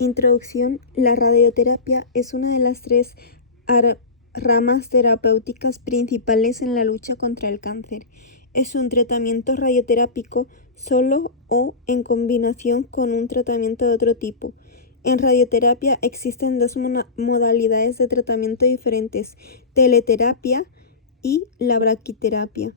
Introducción. La radioterapia es una de las tres ramas terapéuticas principales en la lucha contra el cáncer. Es un tratamiento radioterápico solo o en combinación con un tratamiento de otro tipo. En radioterapia existen dos modalidades de tratamiento diferentes: teleterapia y la braquiterapia.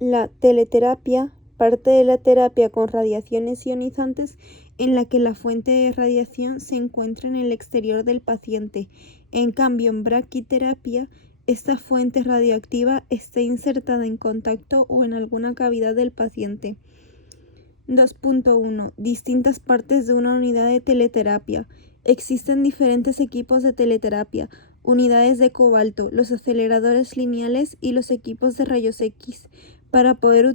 La teleterapia parte de la terapia con radiaciones ionizantes en la que la fuente de radiación se encuentra en el exterior del paciente. En cambio, en braquiterapia, esta fuente radioactiva está insertada en contacto o en alguna cavidad del paciente. 2.1. Distintas partes de una unidad de teleterapia. Existen diferentes equipos de teleterapia: unidades de cobalto, los aceleradores lineales y los equipos de rayos X. Para poder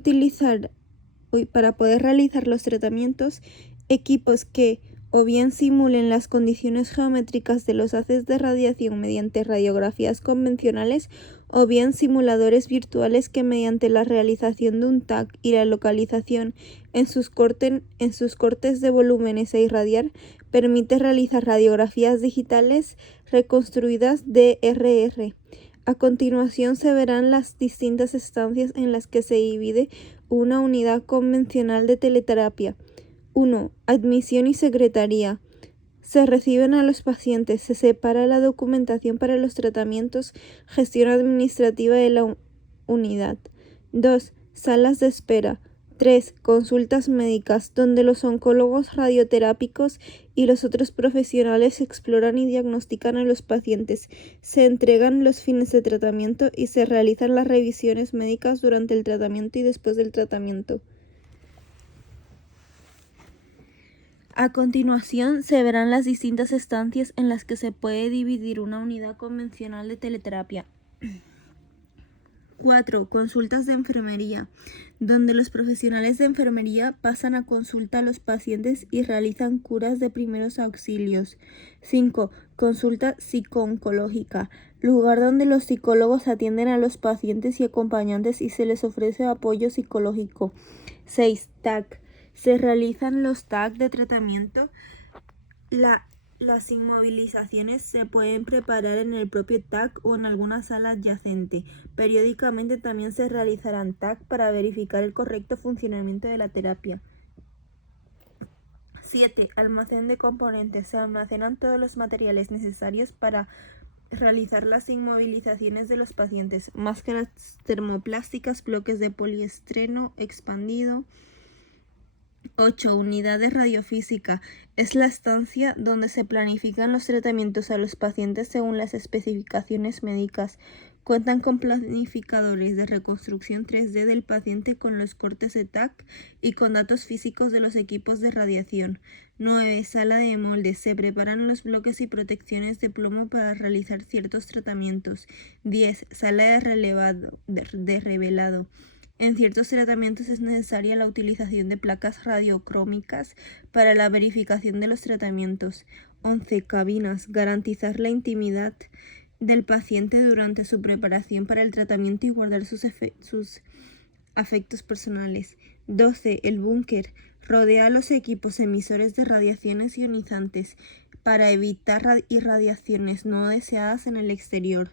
realizar los tratamientos, equipos que o bien simulen las condiciones geométricas de los haces de radiación mediante radiografías convencionales, o bien simuladores virtuales que mediante la realización de un TAC y la localización en sus cortes de volúmenes a irradiar, permite realizar radiografías digitales reconstruidas DRR. A continuación se verán las distintas estancias en las que se divide una unidad convencional de teleterapia. 1. Admisión y secretaría. Se reciben a los pacientes, se separa la documentación para los tratamientos, gestión administrativa de la unidad. 2. Salas de espera. 3. Consultas médicas, donde los oncólogos radioterápicos y los otros profesionales exploran y diagnostican a los pacientes. Se entregan los fines de tratamiento y se realizan las revisiones médicas durante el tratamiento y después del tratamiento. A continuación se verán las distintas estancias en las que se puede dividir una unidad convencional de teleterapia. 4. Consultas de enfermería, donde los profesionales de enfermería pasan a consulta a los pacientes y realizan curas de primeros auxilios. 5. Consulta psico-oncológica, lugar donde los psicólogos atienden a los pacientes y acompañantes y se les ofrece apoyo psicológico. 6. TAC. Se realizan los TAC de tratamiento. Las inmovilizaciones se pueden preparar en el propio TAC o en alguna sala adyacente. Periódicamente también se realizarán TAC para verificar el correcto funcionamiento de la terapia. 7. Almacén de componentes. Se almacenan todos los materiales necesarios para realizar las inmovilizaciones de los pacientes: máscaras termoplásticas, bloques de poliestreno expandido. 8. Unidad de radiofísica. Es la estancia donde se planifican los tratamientos a los pacientes según las especificaciones médicas. Cuentan con planificadores de reconstrucción 3D del paciente con los cortes de TAC y con datos físicos de los equipos de radiación. 9. Sala de moldes. Se preparan los bloques y protecciones de plomo para realizar ciertos tratamientos. 10. Sala de revelado. En ciertos tratamientos es necesaria la utilización de placas radiocrómicas para la verificación de los tratamientos. 11. Cabinas. Garantizar la intimidad del paciente durante su preparación para el tratamiento y guardar sus afectos personales. 12. El búnker. Rodea los equipos emisores de radiaciones ionizantes para evitar irradiaciones no deseadas en el exterior.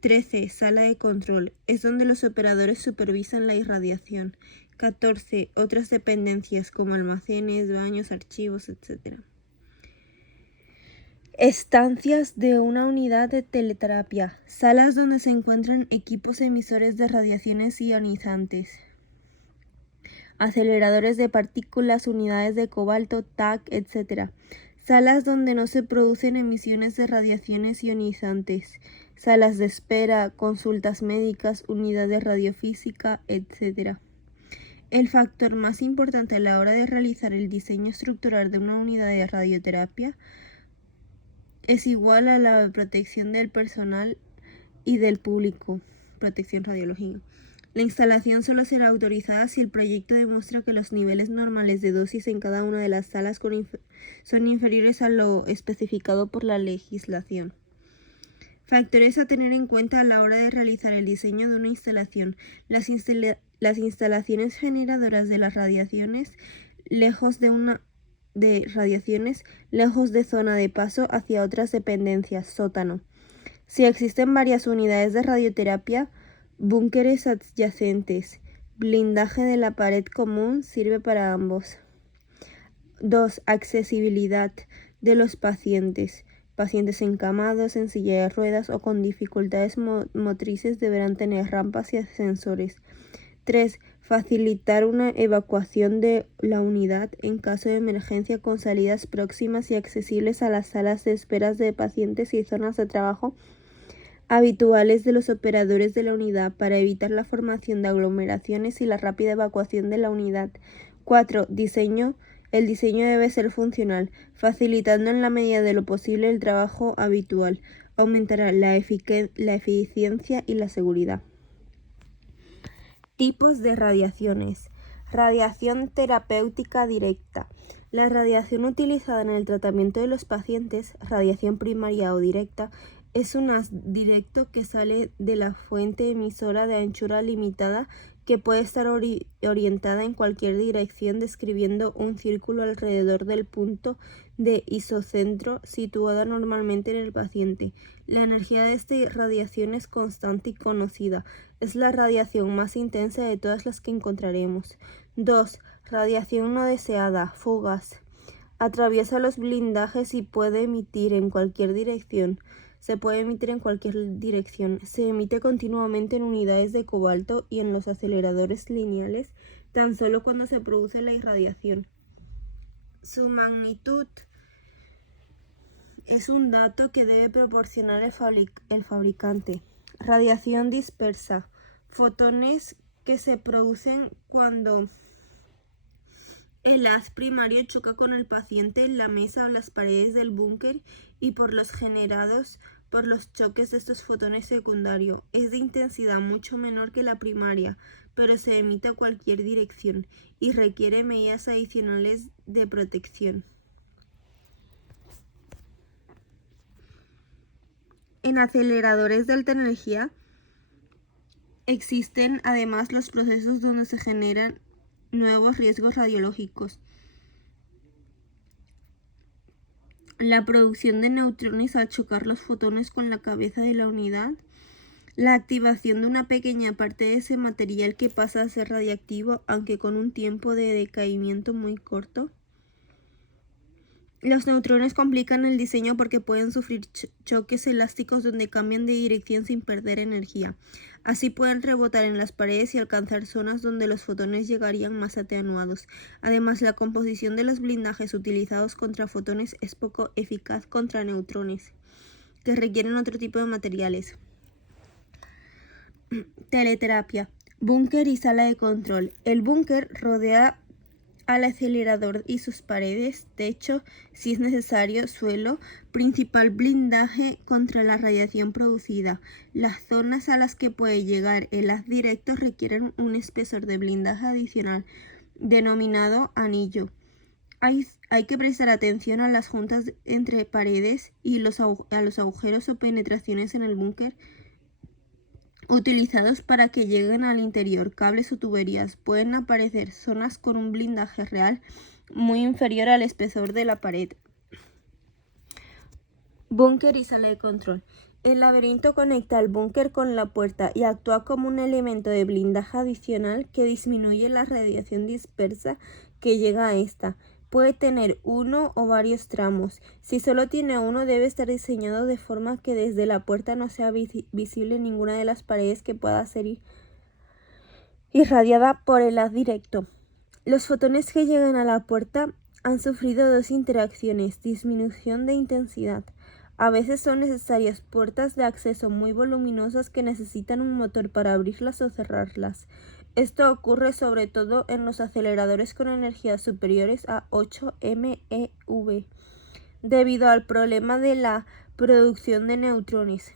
13. Sala de control. Es donde los operadores supervisan la irradiación. 14. Otras dependencias como almacenes, baños, archivos, etc. Estancias de una unidad de teleterapia. Salas donde se encuentran equipos emisores de radiaciones ionizantes, aceleradores de partículas, unidades de cobalto, TAC, etc. Salas donde no se producen emisiones de radiaciones ionizantes. Salas de espera, consultas médicas, unidad de radiofísica, etc. El factor más importante a la hora de realizar el diseño estructural de una unidad de radioterapia es igual a la protección del personal y del público, protección radiológica. La instalación solo será autorizada si el proyecto demuestra que los niveles normales de dosis en cada una de las salas son inferiores a lo especificado por la legislación. Factores a tener en cuenta a la hora de realizar el diseño de una instalación. Las instalaciones generadoras de las radiaciones, lejos de una de radiaciones lejos de zona de paso hacia otras dependencias, sótano. Si existen varias unidades de radioterapia, búnkeres adyacentes, blindaje de la pared común sirve para ambos. 2. Accesibilidad de los pacientes. Pacientes encamados, en silla de ruedas o con dificultades motrices deberán tener rampas y ascensores. 3. Facilitar una evacuación de la unidad en caso de emergencia con salidas próximas y accesibles a las salas de espera de pacientes y zonas de trabajo habituales de los operadores de la unidad para evitar la formación de aglomeraciones y la rápida evacuación de la unidad. 4. Diseño. El diseño debe ser funcional, facilitando en la medida de lo posible el trabajo habitual. Aumentará la eficiencia y la seguridad. Tipos de radiaciones. Radiación terapéutica directa. La radiación utilizada en el tratamiento de los pacientes, radiación primaria o directa, es un haz directo que sale de la fuente emisora de anchura limitada que puede estar orientada en cualquier dirección, describiendo un círculo alrededor del punto de isocentro situada normalmente en el paciente. La energía de esta radiación es constante y conocida. Es la radiación más intensa de todas las que encontraremos. 2. Radiación no deseada, fugaz. Atraviesa los blindajes y puede emitir en cualquier dirección. Se emite continuamente en unidades de cobalto y en los aceleradores lineales, tan solo cuando se produce la irradiación. Su magnitud es un dato que debe proporcionar el fabricante. Radiación dispersa. Fotones que se producen cuando el haz primario choca con el paciente en la mesa o las paredes del búnker y por los generados por los choques de estos fotones secundarios. Es de intensidad mucho menor que la primaria, pero se emite a cualquier dirección y requiere medidas adicionales de protección. En aceleradores de alta energía existen además los procesos donde se generan nuevos riesgos radiológicos. La producción de neutrones al chocar los fotones con la cabeza de la unidad, la activación de una pequeña parte de ese material que pasa a ser radiactivo, aunque con un tiempo de decaimiento muy corto. Los neutrones complican el diseño porque pueden sufrir choques elásticos donde cambian de dirección sin perder energía. Así pueden rebotar en las paredes y alcanzar zonas donde los fotones llegarían más atenuados. Además, la composición de los blindajes utilizados contra fotones es poco eficaz contra neutrones, que requieren otro tipo de materiales. Teleterapia. Búnker y sala de control. El búnker rodea al acelerador y sus paredes, techo, si es necesario, suelo, principal blindaje contra la radiación producida. Las zonas a las que puede llegar el haz directo requieren un espesor de blindaje adicional, denominado anillo. Hay que prestar atención a las juntas entre paredes y a los agujeros o penetraciones en el búnker utilizados para que lleguen al interior cables o tuberías. Pueden aparecer zonas con un blindaje real muy inferior al espesor de la pared. Búnker y sala de control. El laberinto conecta el búnker con la puerta y actúa como un elemento de blindaje adicional que disminuye la radiación dispersa que llega a esta. Puede tener uno o varios tramos. Si solo tiene uno, debe estar diseñado de forma que desde la puerta no sea visible ninguna de las paredes que pueda ser irradiada por el haz directo. Los fotones que llegan a la puerta han sufrido dos interacciones, disminución de intensidad. A veces son necesarias puertas de acceso muy voluminosas que necesitan un motor para abrirlas o cerrarlas. Esto ocurre sobre todo en los aceleradores con energías superiores a 8 MeV, debido al problema de la producción de neutrones.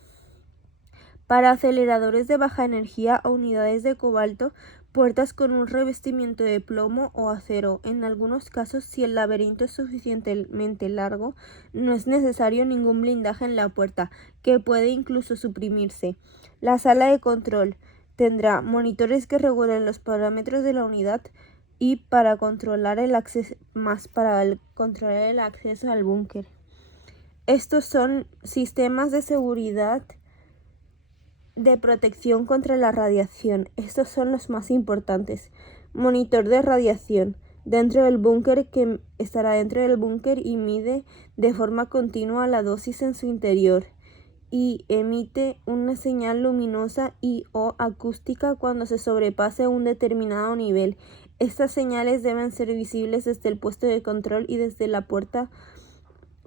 Para aceleradores de baja energía o unidades de cobalto, puertas con un revestimiento de plomo o acero. En algunos casos, si el laberinto es suficientemente largo, no es necesario ningún blindaje en la puerta, que puede incluso suprimirse. La sala de control tendrá monitores que regulen los parámetros de la unidad, y para controlar el acceso al búnker. Estos son sistemas de seguridad de protección contra la radiación. Estos son los más importantes. Monitor de radiación dentro del búnker, que estará dentro del búnker y mide de forma continua la dosis en su interior y emite una señal luminosa y o acústica cuando se sobrepase un determinado nivel. Estas señales deben ser visibles desde el puesto de control y desde la puerta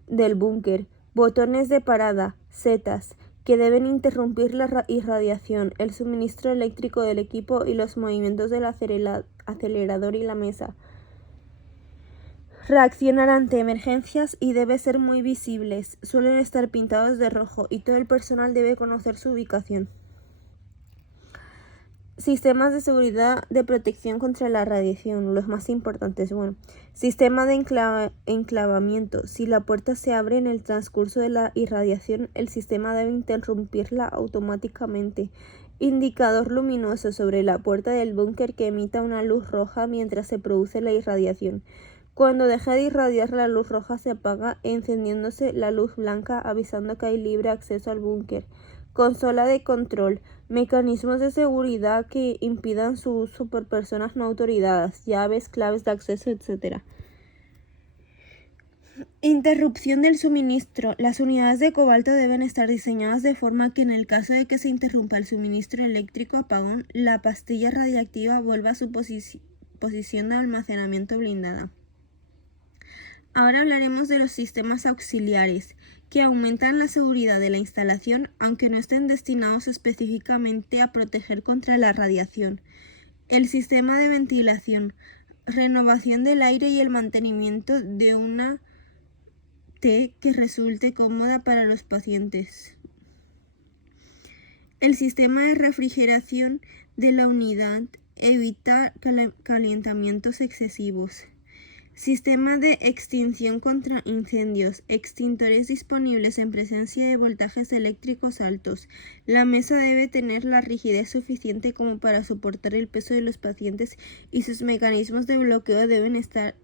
del búnker. Botones de parada, setas, que deben interrumpir la irradiación, el suministro eléctrico del equipo y los movimientos del acelerador y la mesa. Reaccionar ante emergencias y debe ser muy visibles. Suelen estar pintados de rojo y todo el personal debe conocer su ubicación. Sistemas de seguridad de protección contra la radiación, los más importantes. Sistema de enclavamiento. Si la puerta se abre en el transcurso de la irradiación, el sistema debe interrumpirla automáticamente. Indicador luminoso sobre la puerta del búnker que emita una luz roja mientras se produce la irradiación. Cuando deja de irradiar, la luz roja se apaga, encendiéndose la luz blanca, avisando que hay libre acceso al búnker. Consola de control. Mecanismos de seguridad que impidan su uso por personas no autorizadas, llaves, claves de acceso, etc. Interrupción del suministro. Las unidades de cobalto deben estar diseñadas de forma que en el caso de que se interrumpa el suministro eléctrico apagón, la pastilla radiactiva vuelva a su posición de almacenamiento blindada. Ahora hablaremos de los sistemas auxiliares, que aumentan la seguridad de la instalación, aunque no estén destinados específicamente a proteger contra la radiación. El sistema de ventilación, renovación del aire y el mantenimiento de una T que resulte cómoda para los pacientes. El sistema de refrigeración de la unidad evita calentamientos excesivos. Sistema de extinción contra incendios. Extintores disponibles en presencia de voltajes eléctricos altos. La mesa debe tener la rigidez suficiente como para soportar el peso de los pacientes y sus mecanismos de bloqueo deben estar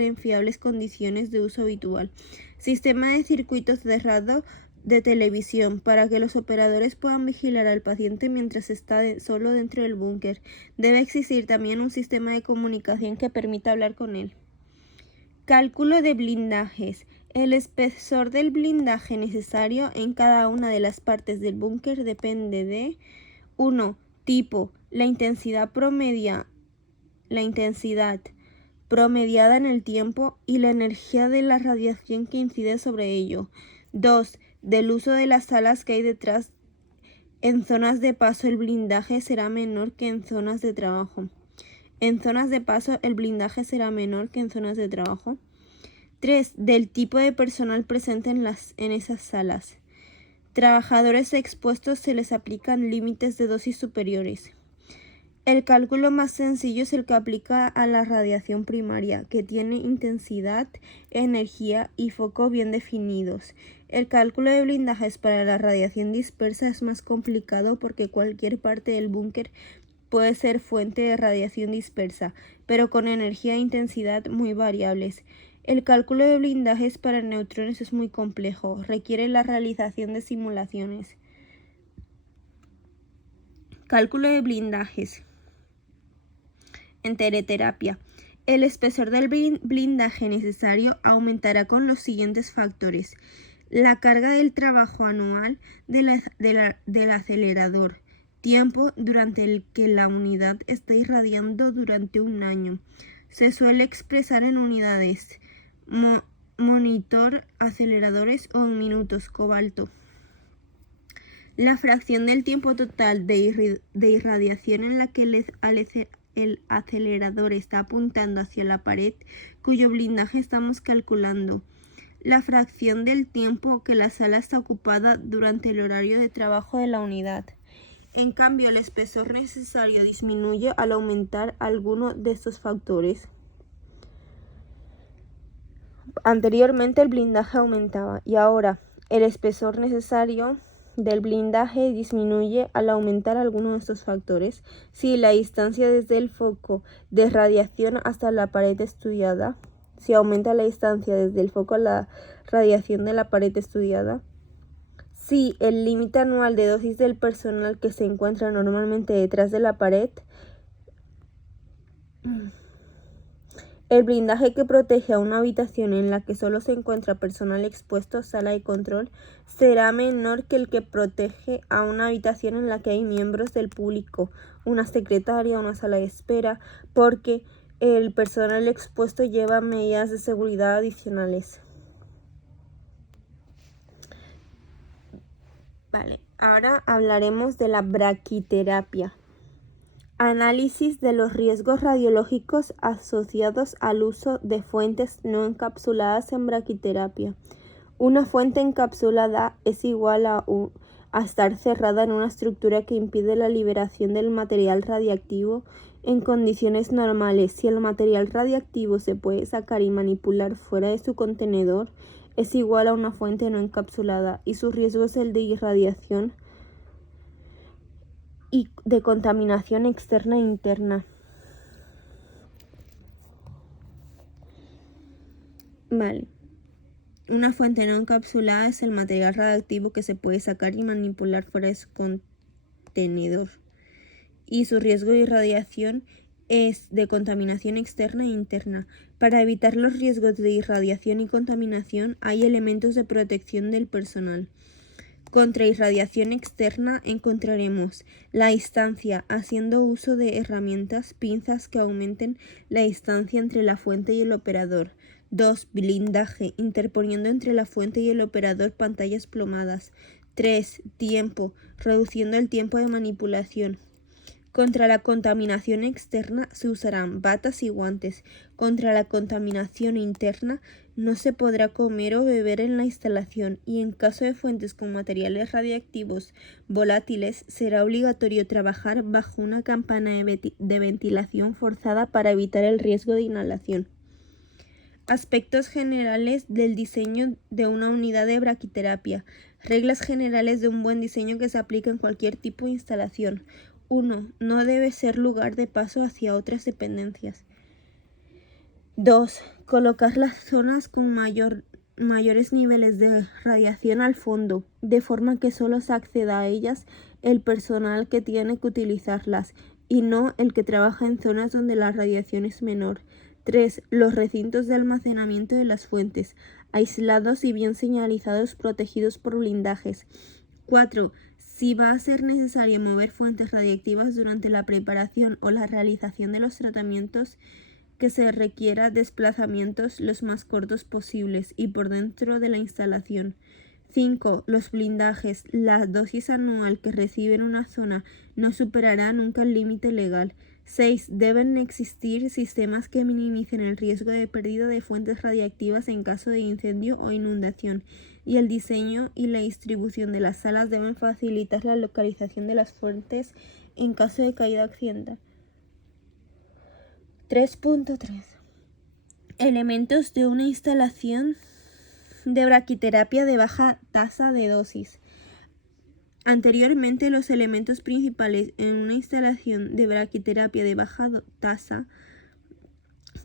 en fiables condiciones de uso habitual. Sistema de circuitos cerrado de televisión para que los operadores puedan vigilar al paciente mientras está solo dentro del búnker. Debe existir también un sistema de comunicación que permita hablar con él. Cálculo de blindajes. El espesor del blindaje necesario en cada una de las partes del búnker depende de 1. Tipo. La intensidad promediada en el tiempo y la energía de la radiación que incide sobre ello. 2. Del uso de las salas que hay detrás. En zonas de paso el blindaje será menor que en zonas de trabajo. En zonas de paso el blindaje será menor que en zonas de trabajo. 3. Del tipo de personal presente en esas salas. Trabajadores expuestos se les aplican límites de dosis superiores. El cálculo más sencillo es el que aplica a la radiación primaria, que tiene intensidad, energía y foco bien definidos. El cálculo de blindajes para la radiación dispersa es más complicado porque cualquier parte del búnker puede ser fuente de radiación dispersa, pero con energía e intensidad muy variables. El cálculo de blindajes para neutrones es muy complejo, requiere la realización de simulaciones. Cálculo de blindajes. Enteroterapia. El espesor del blindaje necesario aumentará con los siguientes factores. La carga del trabajo anual del acelerador. Tiempo durante el que la unidad está irradiando durante un año. Se suele expresar en unidades. Monitor, aceleradores o en minutos. Cobalto. La fracción del tiempo total de irradiación en la que el acelerador está apuntando hacia la pared cuyo blindaje estamos calculando. La fracción del tiempo que la sala está ocupada durante el horario de trabajo de la unidad. En cambio, el espesor necesario disminuye al aumentar alguno de estos factores. Anteriormente el blindaje aumentaba y ahora el espesor necesario del blindaje disminuye al aumentar alguno de estos factores. Si la distancia desde el foco de radiación hasta la pared estudiada, si aumenta la distancia desde el foco a la radiación de la pared estudiada. Si el límite anual de dosis del personal que se encuentra normalmente detrás de la pared, el blindaje que protege a una habitación en la que solo se encuentra personal expuesto, sala de control, será menor que el que protege a una habitación en la que hay miembros del público, una secretaria, una sala de espera, porque el personal expuesto lleva medidas de seguridad adicionales. Vale, ahora hablaremos de la braquiterapia. Análisis de los riesgos radiológicos asociados al uso de fuentes no encapsuladas en braquiterapia. Una fuente encapsulada es igual a estar cerrada en una estructura que impide la liberación del material radiactivo en condiciones normales. Si el material radiactivo se puede sacar y manipular fuera de su contenedor, es igual a una fuente no encapsulada y su riesgo es el de irradiación y de contaminación externa e interna. Vale. Una fuente no encapsulada es el material radiactivo que se puede sacar y manipular fuera de su contenedor. Y su riesgo de irradiación es de contaminación externa e interna. Para evitar los riesgos de irradiación y contaminación hay elementos de protección del personal. Contra irradiación externa encontraremos la distancia, haciendo uso de herramientas, pinzas que aumenten la distancia entre la fuente y el operador. 2. Blindaje, interponiendo entre la fuente y el operador pantallas plomadas. 3. Tiempo, reduciendo el tiempo de manipulación. Contra la contaminación externa se usarán batas y guantes. Contra la contaminación interna no se podrá comer o beber en la instalación y en caso de fuentes con materiales radiactivos volátiles será obligatorio trabajar bajo una campana de ventilación forzada para evitar el riesgo de inhalación. Aspectos generales del diseño de una unidad de braquiterapia. Reglas generales de un buen diseño que se aplica en cualquier tipo de instalación. 1. No debe ser lugar de paso hacia otras dependencias. 2. Colocar las zonas con mayores niveles de radiación al fondo, de forma que solo se acceda a ellas el personal que tiene que utilizarlas y no el que trabaja en zonas donde la radiación es menor. 3. Los recintos de almacenamiento de las fuentes, aislados y bien señalizados, protegidos por blindajes. 4. Si va a ser necesario mover fuentes radiactivas durante la preparación o la realización de los tratamientos, que se requiera desplazamientos los más cortos posibles y por dentro de la instalación. 5. Los blindajes. La dosis anual que recibe en una zona no superará nunca el límite legal. 6. Deben existir sistemas que minimicen el riesgo de pérdida de fuentes radiactivas en caso de incendio o inundación, y el diseño y la distribución de las salas deben facilitar la localización de las fuentes en caso de caída accidental. 3.3. Elementos de una instalación de braquiterapia de baja tasa de dosis. Anteriormente, los elementos principales en una instalación de braquiterapia de baja tasa,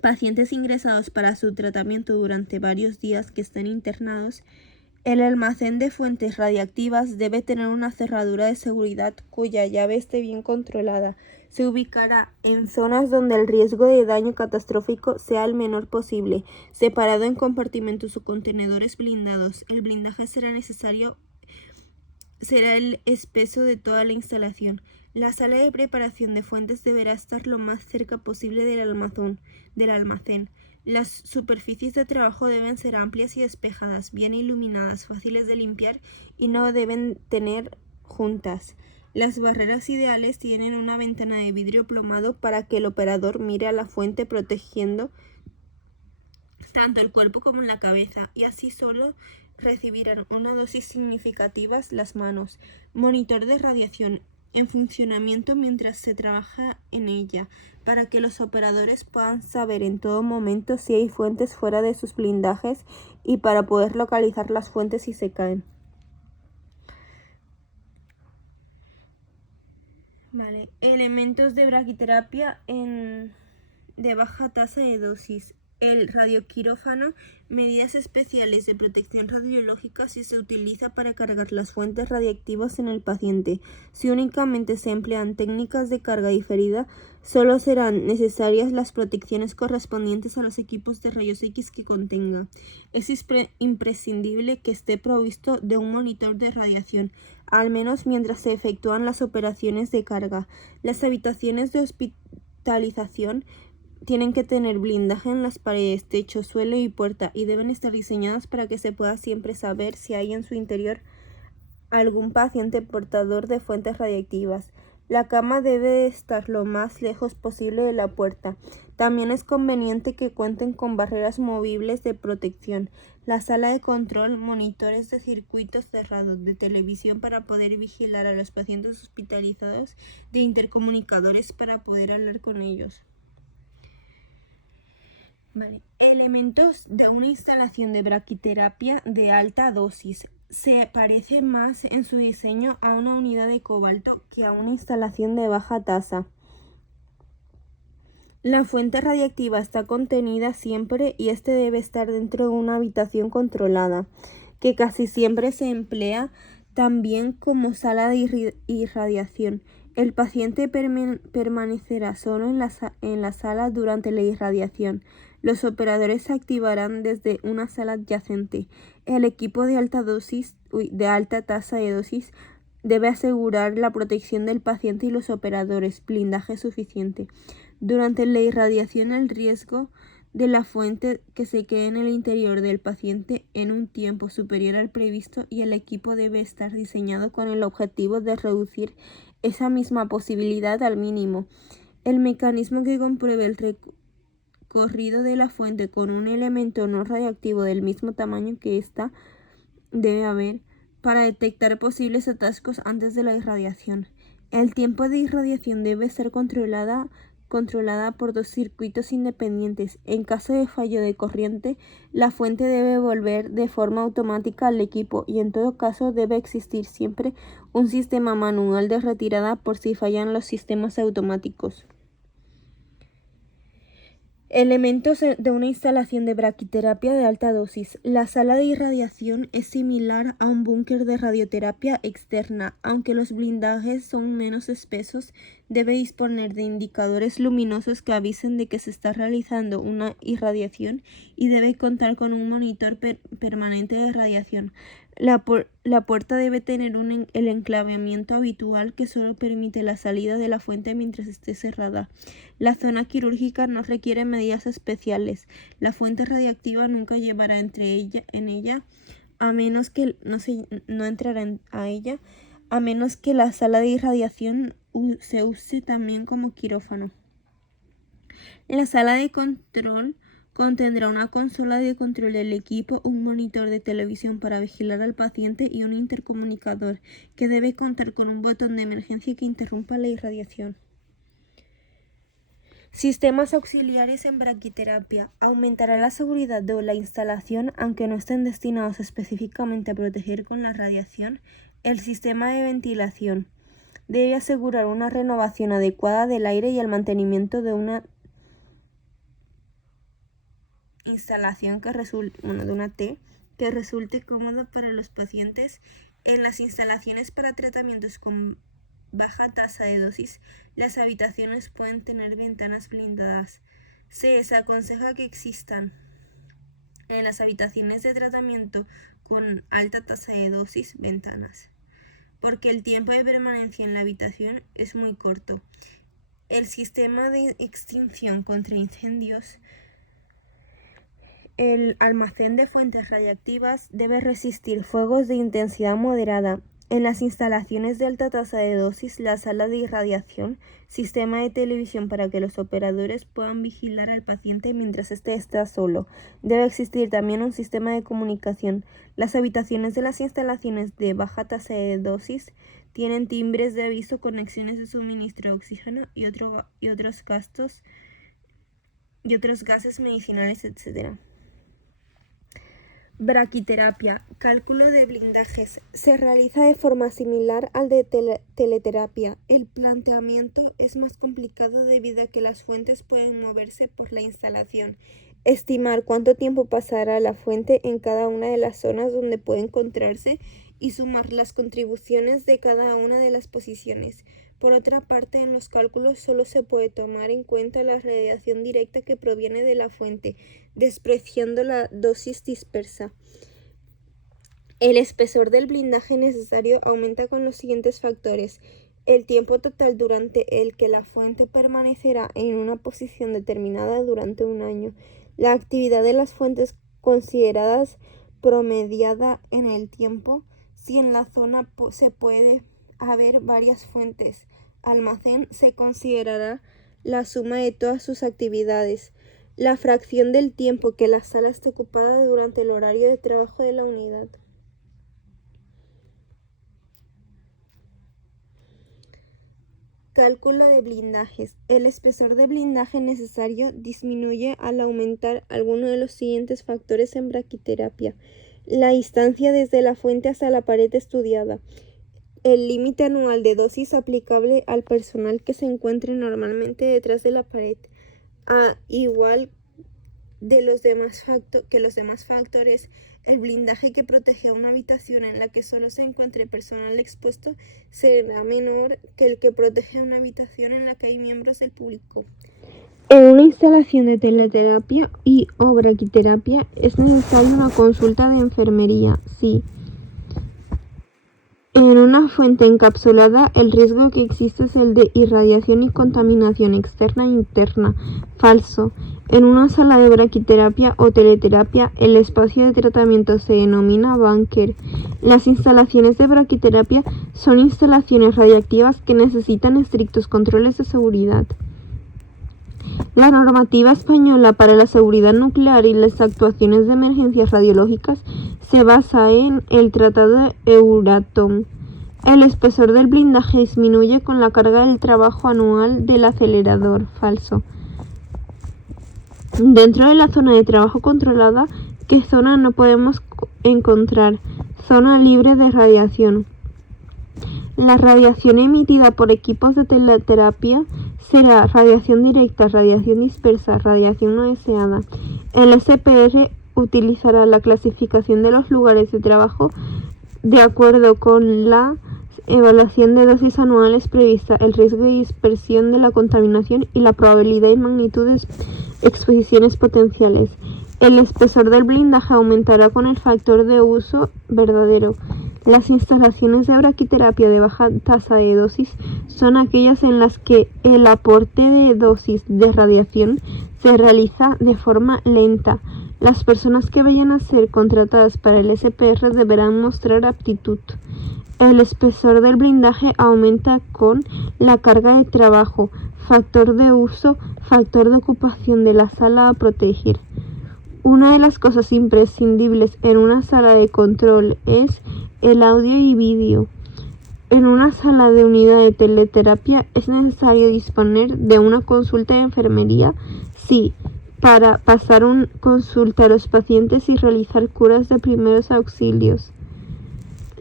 pacientes ingresados para su tratamiento durante varios días que estén internados, el almacén de fuentes radiactivas debe tener una cerradura de seguridad cuya llave esté bien controlada. Se ubicará en zonas donde el riesgo de daño catastrófico sea el menor posible, separado en compartimentos o contenedores blindados. El blindaje será el espeso de toda la instalación. La sala de preparación de fuentes deberá estar lo más cerca posible del almacén. Las superficies de trabajo deben ser amplias y despejadas, bien iluminadas, fáciles de limpiar y no deben tener juntas. Las barreras ideales tienen una ventana de vidrio plomado para que el operador mire a la fuente protegiendo tanto el cuerpo como la cabeza, y así solo recibirán una dosis significativa las manos. Monitor de radiación en funcionamiento mientras se trabaja en ella, para que los operadores puedan saber en todo momento si hay fuentes fuera de sus blindajes y para poder localizar las fuentes si se caen. Vale. Elementos de braquiterapia de baja tasa de dosis. El radioquirófano, medidas especiales de protección radiológica si se utiliza para cargar las fuentes radiactivas en el paciente. Si únicamente se emplean técnicas de carga diferida, solo serán necesarias las protecciones correspondientes a los equipos de rayos X que contenga. Es imprescindible que esté provisto de un monitor de radiación, al menos mientras se efectúan las operaciones de carga. Las habitaciones de hospitalización tienen que tener blindaje en las paredes, techo, suelo y puerta, y deben estar diseñadas para que se pueda siempre saber si hay en su interior algún paciente portador de fuentes radiactivas. La cama debe estar lo más lejos posible de la puerta. También es conveniente que cuenten con barreras movibles de protección. La sala de control, monitores de circuitos cerrados de televisión para poder vigilar a los pacientes hospitalizados, de intercomunicadores para poder hablar con ellos. Vale. Elementos de una instalación de braquiterapia de alta dosis. Se parece más en su diseño a una unidad de cobalto que a una instalación de baja tasa. La fuente radiactiva está contenida siempre y este debe estar dentro de una habitación controlada, que casi siempre se emplea también como sala de irradiación. El paciente permanecerá solo en la sala durante la irradiación. Los operadores se activarán desde una sala adyacente. El equipo de alta tasa de dosis debe asegurar la protección del paciente y los operadores, blindaje suficiente. Durante la irradiación, el riesgo de la fuente que se quede en el interior del paciente en un tiempo superior al previsto, y el equipo debe estar diseñado con el objetivo de reducir esa misma posibilidad al mínimo. El mecanismo que compruebe el recorrido de la fuente con un elemento no radiactivo del mismo tamaño que ésta debe haber para detectar posibles atascos antes de la irradiación. El tiempo de irradiación debe ser controlada por dos circuitos independientes. En caso de fallo de corriente, la fuente debe volver de forma automática al equipo, y en todo caso debe existir siempre un sistema manual de retirada por si fallan los sistemas automáticos. Elementos de una instalación de braquiterapia de alta dosis. La sala de irradiación es similar a un búnker de radioterapia externa. Aunque los blindajes son menos espesos, debe disponer de indicadores luminosos que avisen de que se está realizando una irradiación, y debe contar con un monitor permanente de radiación. La puerta debe tener el enclavamiento habitual que solo permite la salida de la fuente mientras esté cerrada. La zona quirúrgica no requiere medidas especiales. La fuente radiactiva nunca llevará en ella, a menos que no entrará a ella, a menos que la sala de irradiación se use también como quirófano. La sala de control contendrá una consola de control del equipo, un monitor de televisión para vigilar al paciente y un intercomunicador que debe contar con un botón de emergencia que interrumpa la irradiación. Sistemas auxiliares en braquiterapia. Aumentará la seguridad de la instalación, aunque no estén destinados específicamente a proteger con la radiación. El sistema de ventilación debe asegurar una renovación adecuada del aire y el mantenimiento de una instalación que resulte cómoda para los pacientes. En las instalaciones para tratamientos con baja tasa de dosis, las habitaciones pueden tener ventanas blindadas. Se desaconseja que existan en las habitaciones de tratamiento con alta tasa de dosis ventanas, porque el tiempo de permanencia en la habitación es muy corto. El sistema de extinción contra incendios. El almacén de fuentes radiactivas debe resistir fuegos de intensidad moderada. En las instalaciones de alta tasa de dosis, la sala de irradiación, sistema de televisión para que los operadores puedan vigilar al paciente mientras éste está solo. Debe existir también un sistema de comunicación. Las habitaciones de las instalaciones de baja tasa de dosis tienen timbres de aviso, conexiones de suministro de oxígeno y otros gases medicinales, etc. Braquiterapia. Cálculo de blindajes. Se realiza de forma similar al de teleterapia. El planteamiento es más complicado debido a que las fuentes pueden moverse por la instalación. Estimar cuánto tiempo pasará la fuente en cada una de las zonas donde puede encontrarse y sumar las contribuciones de cada una de las posiciones. Por otra parte, en los cálculos solo se puede tomar en cuenta la radiación directa que proviene de la fuente, despreciando la dosis dispersa. El espesor del blindaje necesario aumenta con los siguientes factores: el tiempo total durante el que la fuente permanecerá en una posición determinada durante un año, la actividad de las fuentes consideradas promediada en el tiempo, si en la zona se puede haber varias fuentes, almacén, se considerará la suma de todas sus actividades, la fracción del tiempo que la sala esté ocupada durante el horario de trabajo de la unidad. Cálculo de blindajes. El espesor de blindaje necesario disminuye al aumentar alguno de los siguientes factores en braquiterapia: la distancia desde la fuente hasta la pared estudiada, el límite anual de dosis aplicable al personal que se encuentre normalmente detrás de la pared, igual de los demás factores. El blindaje que protege a una habitación en la que solo se encuentre personal expuesto será menor que el que protege a una habitación en la que hay miembros del público. En una instalación de teleterapia o braquiterapia es necesaria una consulta de enfermería. Sí. En una fuente encapsulada, el riesgo que existe es el de irradiación y contaminación externa e interna. Falso. En una sala de braquiterapia o teleterapia, el espacio de tratamiento se denomina búnker. Las instalaciones de braquiterapia son instalaciones radiactivas que necesitan estrictos controles de seguridad. La normativa española para la seguridad nuclear y las actuaciones de emergencias radiológicas se basa en el Tratado Euratom. El espesor del blindaje disminuye con la carga del trabajo anual del acelerador. Falso. Dentro de la zona de trabajo controlada, ¿qué zona no podemos encontrar? Zona libre de radiación. La radiación emitida por equipos de teleterapia será radiación directa, radiación dispersa, radiación no deseada. El SPR utilizará la clasificación de los lugares de trabajo de acuerdo con la evaluación de dosis anuales prevista, el riesgo de dispersión de la contaminación y la probabilidad y magnitud de exposiciones potenciales. El espesor del blindaje aumentará con el factor de uso verdadero. Las instalaciones de braquiterapia de baja tasa de dosis son aquellas en las que el aporte de dosis de radiación se realiza de forma lenta. Las personas que vayan a ser contratadas para el SPR deberán mostrar aptitud. El espesor del blindaje aumenta con la carga de trabajo, factor de uso, factor de ocupación de la sala a proteger. Una de las cosas imprescindibles en una sala de control es el audio y vídeo. En una sala de unidad de teleterapia es necesario disponer de una consulta de enfermería, sí, para pasar consulta a los pacientes y realizar curas de primeros auxilios.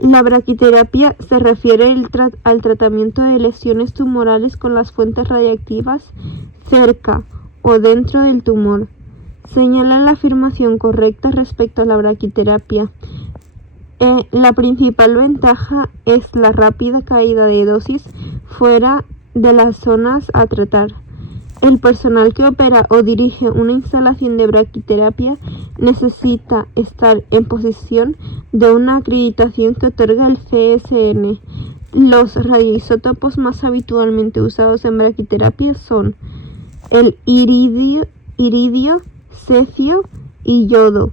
La braquiterapia se refiere al tratamiento de lesiones tumorales con las fuentes radiactivas cerca o dentro del tumor. Señala la afirmación correcta respecto a la braquiterapia. La principal ventaja es la rápida caída de dosis fuera de las zonas a tratar. El personal que opera o dirige una instalación de braquiterapia necesita estar en posesión de una acreditación que otorga el CSN. Los radioisótopos más habitualmente usados en braquiterapia son el iridio, cecio y yodo.